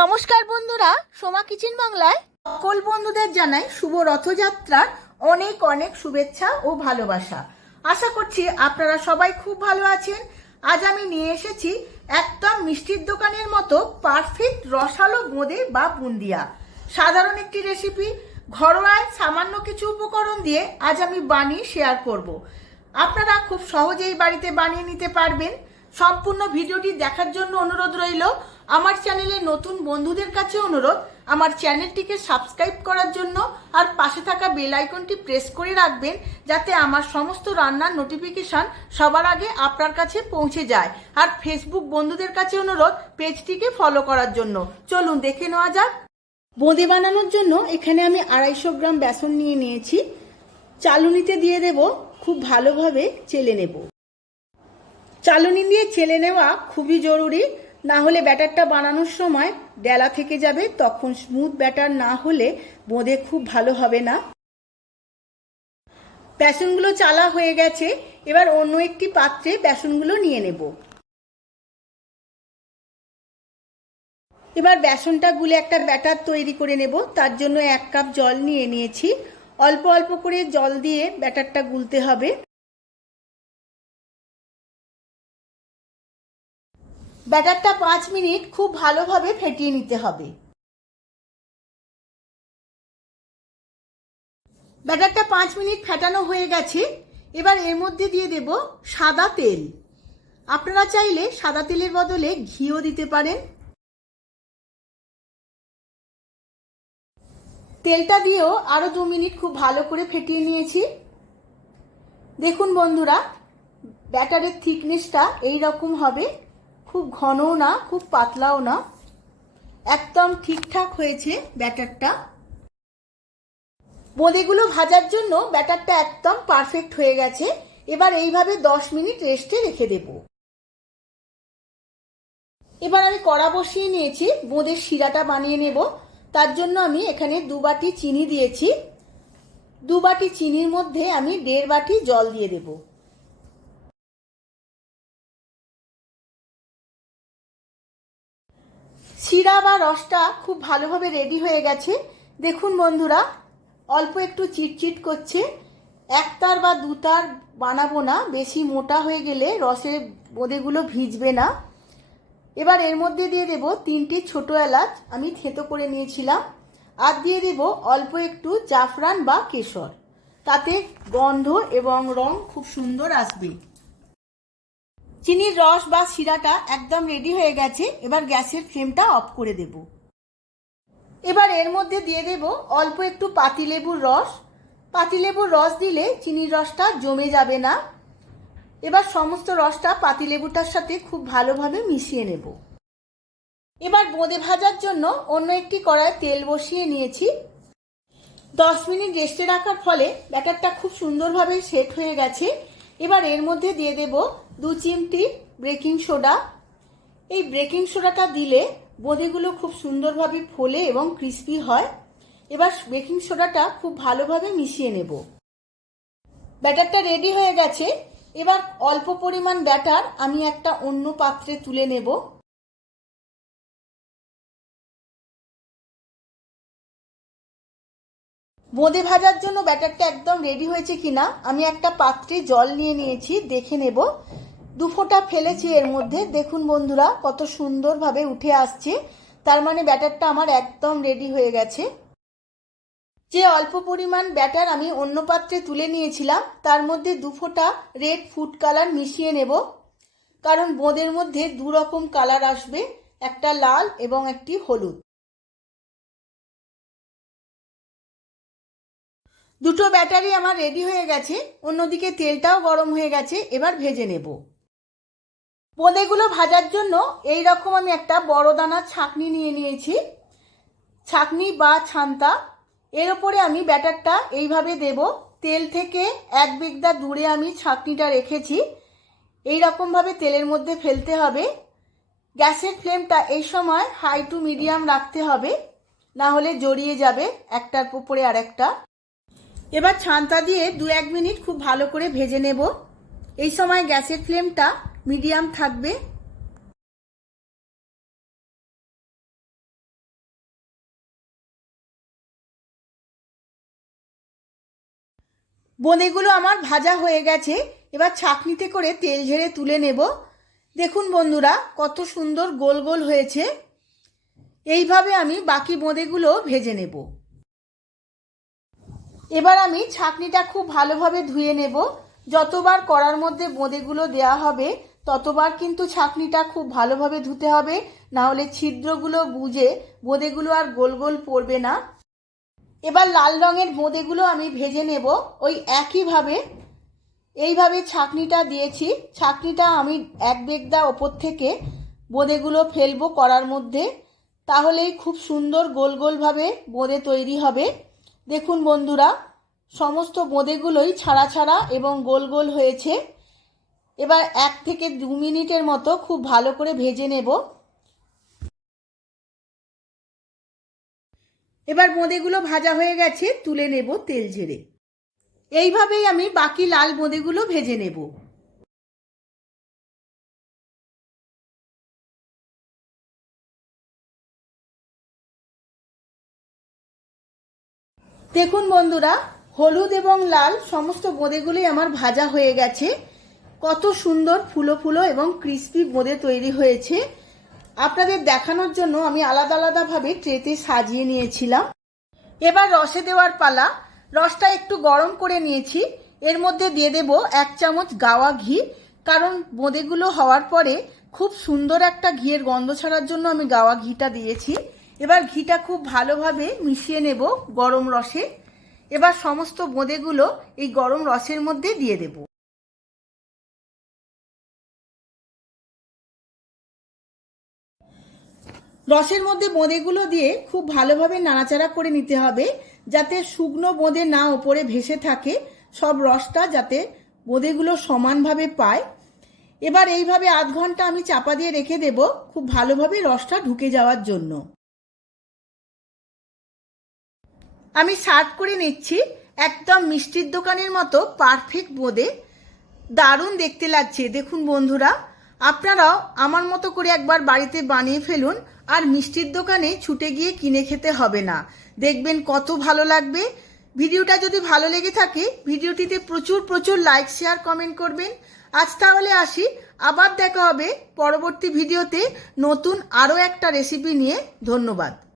নমস্কার বন্ধুরা, সোমা কিচেন বাংলায় সকল বন্ধুদের জানাই শুভ রথযাত্রার অনেক অনেক শুভেচ্ছা ও ভালোবাসা। আশা করছি আপনারা সবাই খুব ভালো আছেন। আজ আমি নিয়ে এসেছি একদম মিষ্টির দোকানের মতো পারফেক্ট রসালো বোঁদে বা বুন্দিয়া। সাধারণ একটি রেসিপি, ঘরোয়া সামান্য কিছু উপকরণ দিয়ে আজ আমি বানিয়ে শেয়ার করব। আপনারা খুব সহজেই বাড়িতে বানিয়ে নিতে পারবেন। সম্পূর্ণ ভিডিওটি দেখার জন্য অনুরোধ রইল। আমার চ্যানেলে নতুন বন্ধুদের কাছে অনুরোধ, আমার চ্যানেলটিকে সাবস্ক্রাইব করার জন্য আর পাশে থাকা বেল আইকনটি প্রেস করে রাখবেন, যাতে আমার সমস্ত রান্নার নোটিফিকেশন সবার আগে আপনার কাছে পৌঁছে যায়। আর ফেসবুক বন্ধুদের কাছে অনুরোধ, পেজটিকে ফলো করার জন্য। চলুন দেখে নেওয়া যাক। বোঁদে বানানোর জন্য এখানে আমি 250 গ্রাম বেসন নিয়ে নিয়েছি। চালুনিতে দিয়ে দেব, খুব ভালোভাবে চেলে নেব। চালুনি দিয়ে চেলে নেওয়া খুবই জরুরি, না হলে ব্যাটারটা বানানোর সময় ডেলা থেকে যাবে, তখন স্মুথ ব্যাটার না হলে বোঁদে খুব ভালো হবে না। বেসনগুলো চালা হয়ে গেছে, এবার অন্য একটি পাত্রে বেসনগুলো নিয়ে নেব। এবার বেসনটা গুলে একটা ব্যাটার তৈরি করে নেব। তার জন্য 1 কাপ জল নিয়ে নিয়েছি। অল্প অল্প করে জল দিয়ে ব্যাটারটা গুলতে হবে। ব্যাটারটা 5 মিনিট খুব ভালোভাবে ফেটিয়ে নিতে হবে। ব্যাটারটা 5 মিনিট ফেটানো হয়ে গেছে। এবার এর মধ্যে দিয়ে দেব সাদা তেল। আপনারা চাইলে সাদা তেলের বদলে ঘিও দিতে পারেন। তেলটা দিয়েও আরো 2 মিনিট খুব ভালো করে ফেটিয়ে নিয়েছি। দেখুন বন্ধুরা, ব্যাটারের থিকনেসটা এই রকম হবে, খুব ঘনও না খুব পাতলাও না, একদম ঠিকঠাক হয়েছে ব্যাটারটা। বোঁদেগুলো ভাজার জন্য ব্যাটারটা একদম পারফেক্ট হয়ে গেছে। এবার এইভাবে 10 মিনিট রেস্টে রেখে দেব। এবার আমি কড়া বসিয়ে নিয়েছি, বোঁদের শিরাটা বানিয়ে নেব। তার জন্য আমি এখানে 2 বাটি চিনি দিয়েছি। 2 বাটি চিনির মধ্যে আমি 1.5 বাটি জল দিয়ে দেব। শিরা বা রসটা খুব ভালোভাবে রেডি হয়ে গেছে। দেখুন বন্ধুরা, অল্প একটু চিটচিট করছে। 1 তার বা 2 তার বানাবো না, বেশি মোটা হয়ে গেলে রসের বোঁদেগুলো ভিজবে না। এবার এর মধ্যে দিয়ে দেব 3টি ছোট এলাচ, আমি থেঁতো করে নিয়েছিলাম। আর দিয়ে দেব অল্প একটু জাফরান বা কেশর, তাতে গন্ধ এবং রং খুব সুন্দর আসবে। চিনির রস বা শিরাটা একদম রেডি হয়ে গেছে। এবার গ্যাসের ফ্লেমটা অফ করে দেব। এবার এর মধ্যে দিয়ে দেব অল্প একটু পাতিলেবুর রস। পাতিলেবুর রস দিলে চিনির রসটা জমে যাবে না। এবার সমস্ত রসটা পাতিলেবুটার সাথে খুব ভালোভাবে মিশিয়ে নেব। এবার বোঁদে ভাজার জন্য অন্য একটি কড়াইয়ে তেল বসিয়ে নিয়েছি। 10 মিনিট রেস্টে রাখার ফলে ব্যাটারটা খুব সুন্দরভাবে সেট হয়ে গেছে। এবার এর মধ্যে দিয়ে দেব 2 চিমটি বেকিং সোডা। এই বেকিং সোডাটা দিলে বোঁদেগুলো খুব সুন্দরভাবে ফোলে এবং ক্রিস্পি হয়। এবার বেকিং সোডাটা খুব ভালোভাবে মিশিয়ে নেব। ব্যাটারটা রেডি হয়ে গেছে। এবার অল্প পরিমাণ ব্যাটার আমি একটা অন্য পাত্রে তুলে নেব। বোঁদে ভাজার জন্য ব্যাটারটা একদম রেডি হয়েছে কিনা আমি একটা পাত্রে জল নিয়ে নিয়েছি, দেখে নেব। 2 ফোঁটা ফেলেছি এর মধ্যে। দেখুন বন্ধুরা, কত সুন্দরভাবে উঠে আসছে। তার মানে ব্যাটারটা আমার একদম রেডি হয়ে গেছে। যে অল্প পরিমাণ ব্যাটার আমি অন্য পাত্রে তুলে নিয়েছিলাম, তার মধ্যে 2 ফোঁটা রেড ফুড কালার মিশিয়ে নেব। কারণ বোঁদের মধ্যে 2 রকম কালার আসবে, একটা লাল এবং একটি হলুদ। দুটো ব্যাটারি আমার রেডি হয়ে গেছে। অন্যদিকে তেলটাও গরম হয়ে গেছে, এবার ভেজে নেব। বোঁদেগুলো ভাজার জন্য এই রকম আমি একটা বড় দানার ছাঁকনি নিয়ে নিয়েছি। ছাঁকনি বা ছান্তা, এর উপরে আমি ব্যাটারটা এইভাবে দেব। তেল থেকে 1 বিঘা দূরে আমি ছাঁকনিটা রেখেছি। এই রকমভাবে তেলের মধ্যে ফেলতে হবে। গ্যাসের ফ্লেমটা এই সময় হাই টু মিডিয়াম রাখতে হবে, না হলে জড়িয়ে যাবে একটার উপরে আরেকটা। এবার ছান্তা দিয়ে 2-1 মিনিট খুব ভালো করে ভেজে নেব। এই সময় গ্যাসের ফ্লেমটা মিডিয়াম থাকবে। বোঁদেগুলো আমার ভাজা হয়ে গেছে। এবার ছাঁকনিতে করে তেল ঝেড়ে তুলে নেব। দেখুন বন্ধুরা কত সুন্দর গোল গোল হয়েছে। এইভাবে আমি বাকি বোঁদেগুলো ভেজে নেব। এবার আমি ছাঁকনিটা খুব ভালোভাবে ধুয়ে নেব। যতবার কড়ার মধ্যে বোঁদেগুলো দেওয়া হবে ততবার কিন্তু ছাঁকনিটা খুব ভালোভাবে ধুতে হবে, না হলে ছিদ্রগুলো বুজে বোঁদেগুলো আর গোল গোল পড়বে না। এবার লাল রঙের বোঁদেগুলো আমি ভেজে নেব ওই একইভাবে। এইভাবে ছাঁকনিটা দিয়েছি, ছাঁকনিটা আমি এক দেগদা ওপর থেকে বোঁদেগুলো ফেলবো কড়ার মধ্যে, তাহলেই খুব সুন্দর গোল গোলভাবে বোঁদে তৈরি হবে। দেখুন বন্ধুরা সমস্ত বোঁদেগুলোই ছাড়া ছাড়া এবং গোল গোল হয়েছে। এবার 1 থেকে 2 মিনিটের মতো খুব ভালো করে ভেজে নেব। এবার বোঁদেগুলো ভাজা হয়ে গেছে, তুলে নেব তেল ঝেড়ে। এইভাবেই আমি বাকি লাল বোঁদেগুলো ভেজে নেব। দেখুন বন্ধুরা হলুদ এবং লাল সমস্ত বোঁদেগুলোই আমার ভাজা হয়ে গেছে। কত সুন্দর ফুলো ফুলো এবং ক্রিস্পি বোঁদে তৈরি হয়েছে। আপনাদের দেখানোর জন্য আমি আলাদা আলাদাভাবে ট্রেতে সাজিয়ে নিয়েছিলাম। এবার রসে দেওয়ার পালা। রসটা একটু গরম করে নিয়েছি, এর মধ্যে দিয়ে দেব 1 চামচ গাওয়া ঘি। কারণ বোঁদেগুলো হওয়ার পরে খুব সুন্দর একটা ঘিয়ের গন্ধ ছাড়ার জন্য আমি গাওয়া ঘিটা দিয়েছি। এবার ঘিটা খুব ভালোভাবে মিশিয়ে নেব গরম রসে। এবার সমস্ত বোঁদেগুলো এই গরম রসের মধ্যে দিয়ে দেব। রসের মধ্যে বোঁদেগুলো দিয়ে খুব ভালোভাবে নাড়াচাড়া করে নিতে হবে, যাতে শুকনো বোঁদে না ওপরে ভেসে থাকে, সব রসটা যাতে বোঁদেগুলো সমানভাবে পায়। এবার এইভাবে আধ ঘন্টা আমি চাপা দিয়ে রেখে দেব খুব ভালোভাবে রসটা ঢুকে যাওয়ার জন্য। আমি সার্ভ করে নিচ্ছি। একদম মিষ্টির দোকানের মতো পারফেক্ট বোঁদে, দারুণ দেখতে লাগছে। দেখুন বন্ধুরা আপনারাও আমার মতো করে একবার বাড়িতে বানিয়ে ফেলুন, আর মিষ্টির দোকানে ছুটে গিয়ে কিনে খেতে হবে না। দেখবেন কত ভালো লাগবে। ভিডিওটা যদি ভালো লেগে থাকে ভিডিওটিতে প্রচুর প্রচুর লাইক শেয়ার কমেন্ট করবেন। আজ তাহলে আসি, আবার দেখা হবে পরবর্তী ভিডিওতে নতুন আরও একটা রেসিপি নিয়ে। ধন্যবাদ।